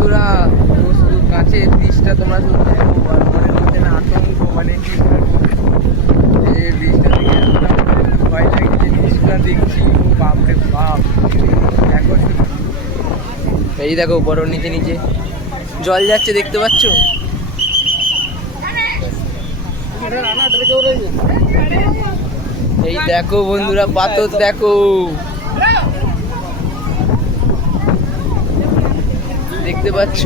বন্ধুরা, তো শুধু কাছের ব্রিজটা তোমরা শুধু দেখো, আর মনের মধ্যে না আতঙ্ক, মানে কি এই ব্রিজটা থেকে এতটা মনে ভয় লাগে যে ব্রিজটা দেখছি, ও বাপরে বাপ। দেখো শুধু, এই দেখো বড় নিচে নিচে জল যাচ্ছে, দেখতে পাচ্ছ? এই দেখো বন্ধুরা, পাথর দেখো, দেখতে পাচ্ছ?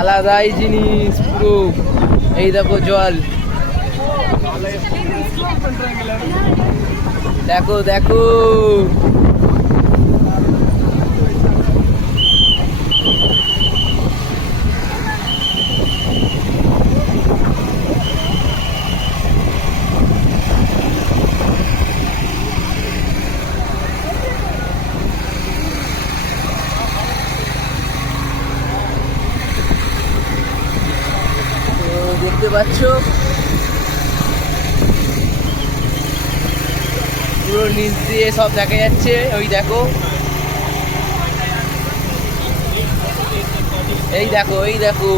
আলাদাই জিনিস পুরো। এই দেখো জল, দেখো দেখো। দেখতে পাচ্ছ পুরো নিচ দিয়ে সব দেখা যাচ্ছে। ওই দেখো, এই দেখো, এই দেখো।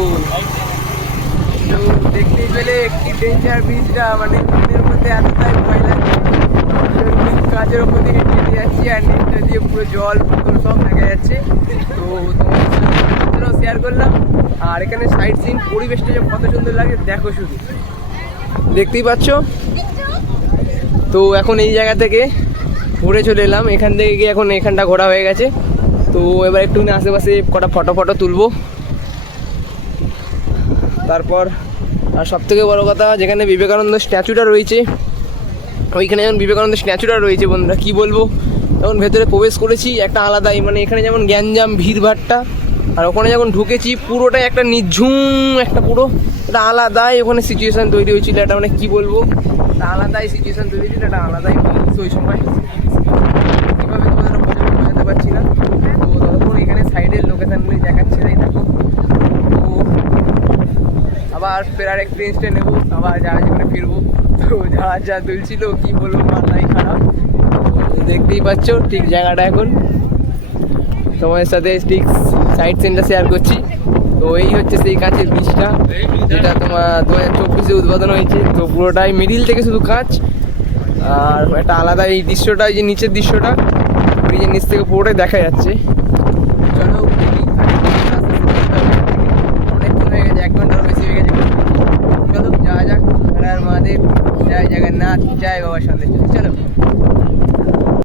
তো দেখতেই পেলে একটি ডেঞ্জার ব্রিজটা, মানে মনের মধ্যে এতটাই ভয় লাগে। কাজের ওপর থেকে হেঁটে যাচ্ছি আর নিচটা দিয়ে পুরো জল পুকুর সব দেখা যাচ্ছে। তো তোমাদের সাথে শেয়ার করলাম। আর এখানে সাইড সিন পরিবেশটা যে কত সুন্দর লাগে দেখো শুধু, দেখতেই পাচ্ছ। তো এখন এই জায়গা থেকে ঘুরে চলে এলাম, এখান থেকে গিয়ে এখন এখানটা ঘোরা হয়ে গেছে। তো এবার একটু আশেপাশে কটা ফটো তুলবো। তারপর আর সবথেকে বড় কথা, যেখানে বিবেকানন্দ স্ট্যাচুটা রয়েছে, ওইখানে যেমন বিবেকানন্দ স্ট্যাচুটা রয়েছে বন্ধুরা, কী বলবো, তখন ভেতরে প্রবেশ করেছি একটা আলাদাই, মানে এখানে যেমন গ্যাঞ্জাম ভিড়ভাট্টা, আর ওখানে যখন ঢুকেছি পুরোটাই একটা নিঝুম, একটা পুরো একটা আলাদাই ওখানে সিচুয়েশান তৈরি হয়েছিল। একটা মানে কী বলবো, একটা আলাদাই সিচুয়েশান তৈরি হয়েছিল, একটা আলাদাই ওই সময় কীভাবে তোমাদের বোঝাতে পারছি না। তো ততক্ষণ এখানে সাইডের লোকেশানগুলি দেখাচ্ছে, তাই দেখো। তো আবার ফেরার এক্সপিরিয়েন্সটা নেবো, আবার জাহাজে করে ফিরবো। তো জাহাজ যা তুলছিল কী বলবো, মাথাই খারাপ। দেখতেই পাচ্ছ ঠিক জায়গাটা এখন তোমাদের সাথে ঠিক সাইড সিনটা শেয়ার করছি। তো এই হচ্ছে সেই কাঁচের ব্রিজটা, যেটা তোমার 2024-এ উদ্বোধন হয়েছে। তো পুরোটাই মিডিল থেকে শুধু কাঁচ, আর একটা আলাদা এই দৃশ্যটা, এই যে নিচের দৃশ্যটা ব্রিজের নিচ থেকে পুরোটাই দেখা যাচ্ছে। চলো অনেকক্ষণ হয়ে গেছে, 1 ঘন্টার বেশি হয়ে গেছে। চলো যাওয়া যাক, আর মাদের জয় জগন্নাথ, জয় বাবা সন্দেশ। চলো।